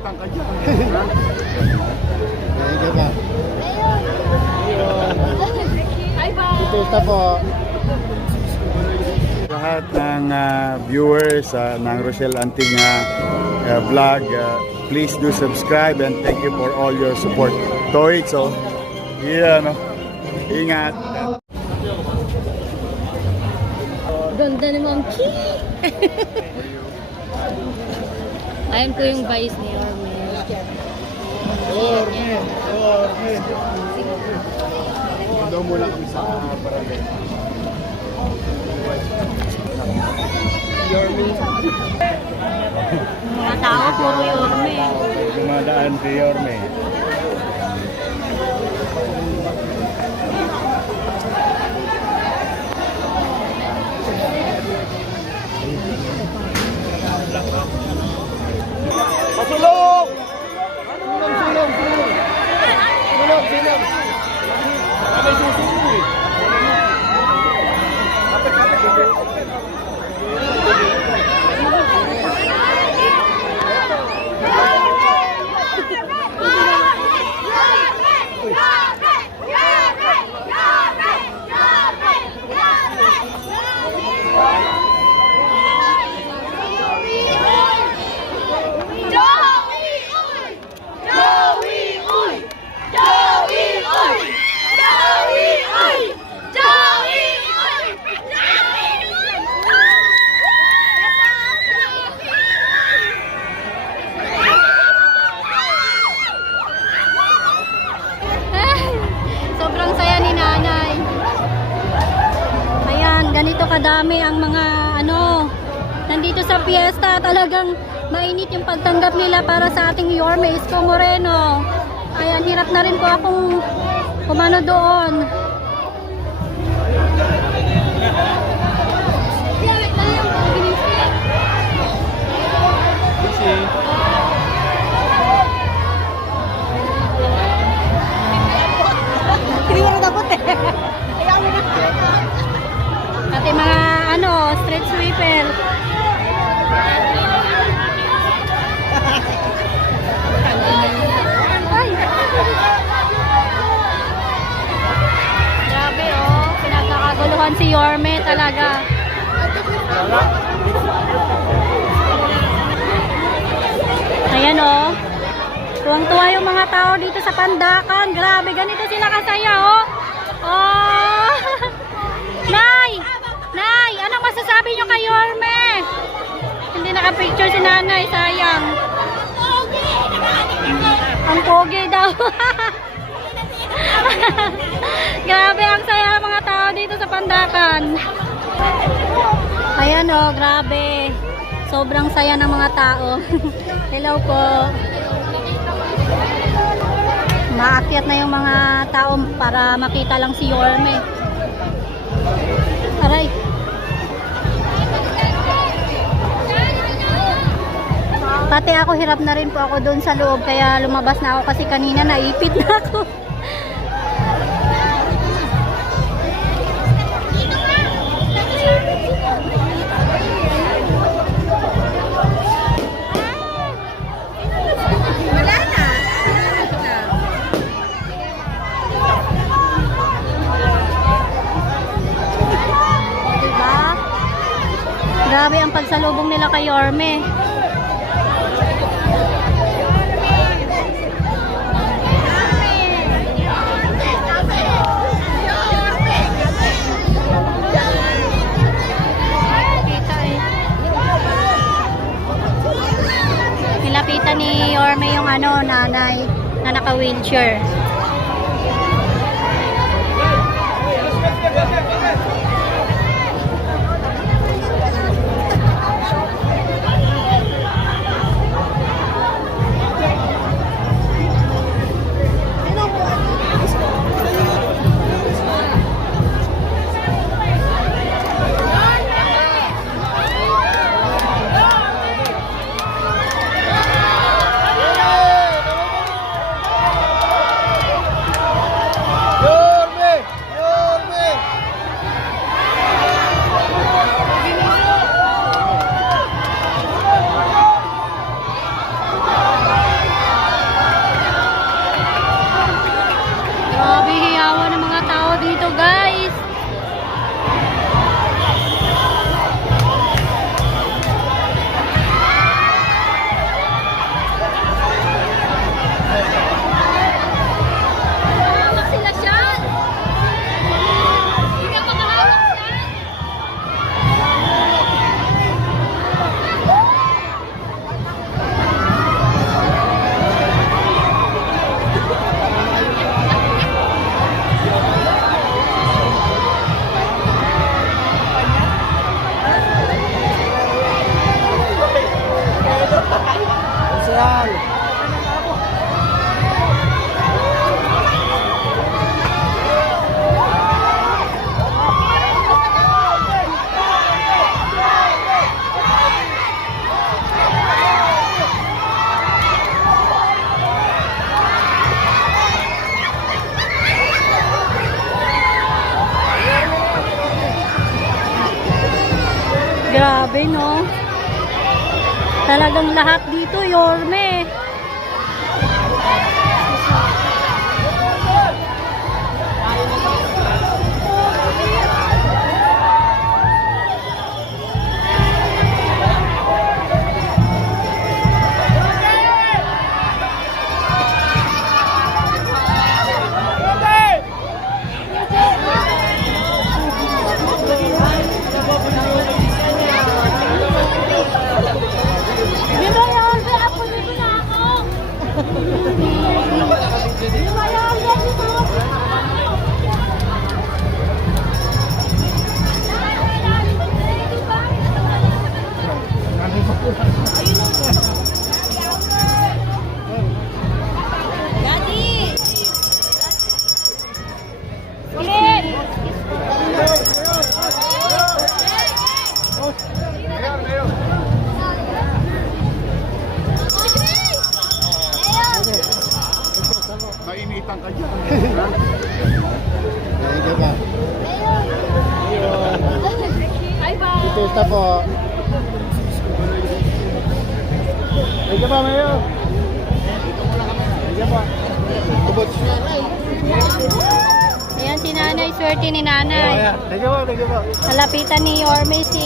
Kapitan ka dyan. Thank you, ma'am. Hi, bye. Ito po. Lahat ng viewers ng Rochelle Antigna vlog, please do subscribe and thank you for all your support. Toits, oh. Yeah, no. Ingat. Ganda ni Ma'am Chi. Ayan po yung vice ni Orme. Daw muna kami sa barangay. Mga tao, puro Orme. Dumadaan si Yorme. Pasulong! Sulong! Sulong! Kami susunod eh. Sobrang saya ni nanay. Ayan, ganito kadami ang mga nandito sa fiesta. Talagang mainit yung pagtanggap nila para sa ating Yorme Isko Moreno. Ayan, hirap na rin po akong kumano doon. Ating mga street sweeper. Ay. Grabe pinagkakaguluhan si Yorme talaga. Ayan tuwang-tuwa yung mga tao dito sa Pandakan. Grabe, ganito sila kasaya Oh! Nay! Nay! Anong masasabi nyo kay Yorme? Hindi nakapicture si nanay, sayang. Ang pogi daw. Grabe, ang saya ng mga tao dito sa Pandakan. Ayan grabe. Sobrang saya ng mga tao. Hello po. Maakyat na yung mga tao para makita lang si Yorme. Aray. Pati ako, hirap na rin po ako doon sa loob. Kaya lumabas na ako kasi kanina naipit na ako. Grabe ang pagsalubong nila kay Yorme. Nilapitan ni Yorme yung nanay na naka-wheelchair. Grabe, no? Talagang lahat dito, Yorme. Kainitan ka dyan. Thank you ba? Ay ba? Ito isa po. Thank you ba, Mayo? Thank you po. Tubot. Ayan si nanay, swerte ni nanay. Thank you po, thank you po. Nalapitan ni Yorme si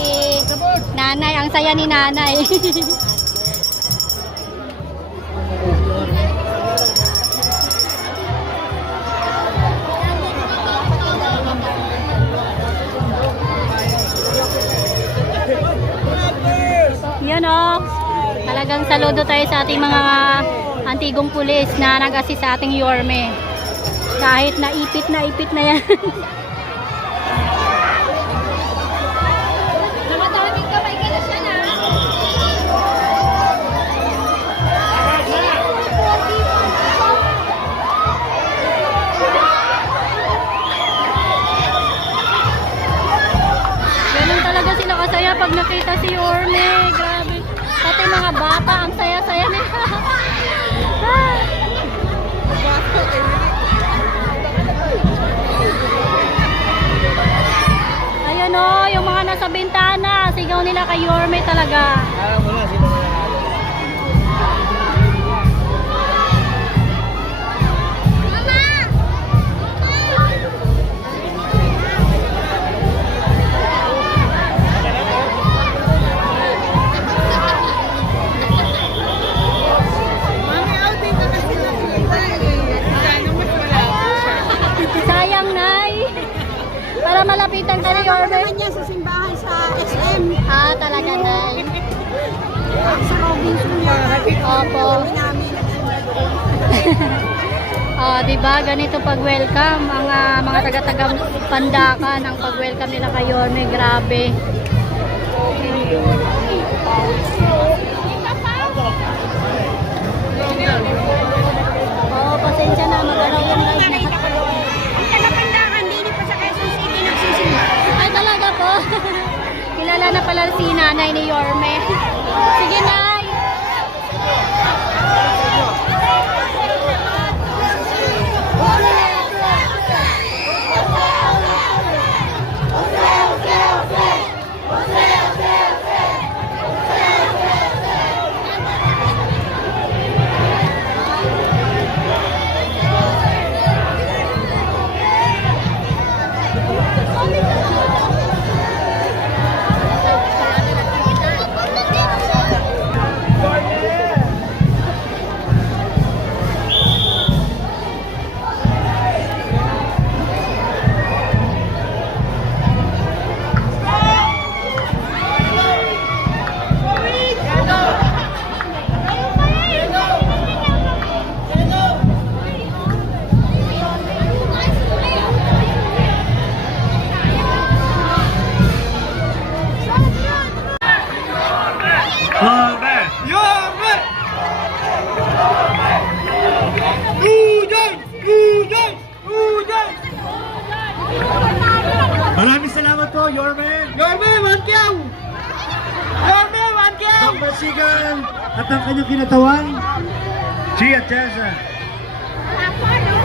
nanay. Ang saya ni nanay. Yan o. Talagang saludo tayo sa ating mga antigong pulis na nag-assist sa ating Yorme. Kahit naipit na yan. Nakatalamig ka, may kala siya na. Ganun talaga sila kasaya pag nakita si Yorme. Grabe. Pati mga bata, ang saya-saya nila. Ayun o, yung mga nasa bintana, sigaw nila kay Yorme talaga. Alam mo na, sino mo nanalo? Sayang, Nay. Para malapitan ka ni Yorme. Niya sa simbahan sa SM. Ah, talaga, Nay. Sa Robinson niya. Opo. Namin. Ah, 'di ba? Ganito pag-welcome ang mga taga-taga Pandakan, ang pag-welcome nila kay Yorme, grabe. Oh, pasensya na, magalaw yung live na. Ang taga-Pandakan, hindi pa sa Quezon City nagsisimba. Ay, talaga po. Kilala na pala si nanay ni Yorme. Sige, Nay. Maraming salamat po, Yorme! Yorme, Mankiaw! Yorme, Mankiaw! Ang basigan at ang kanyang kinatawan, Gia Tessa. Ako, no?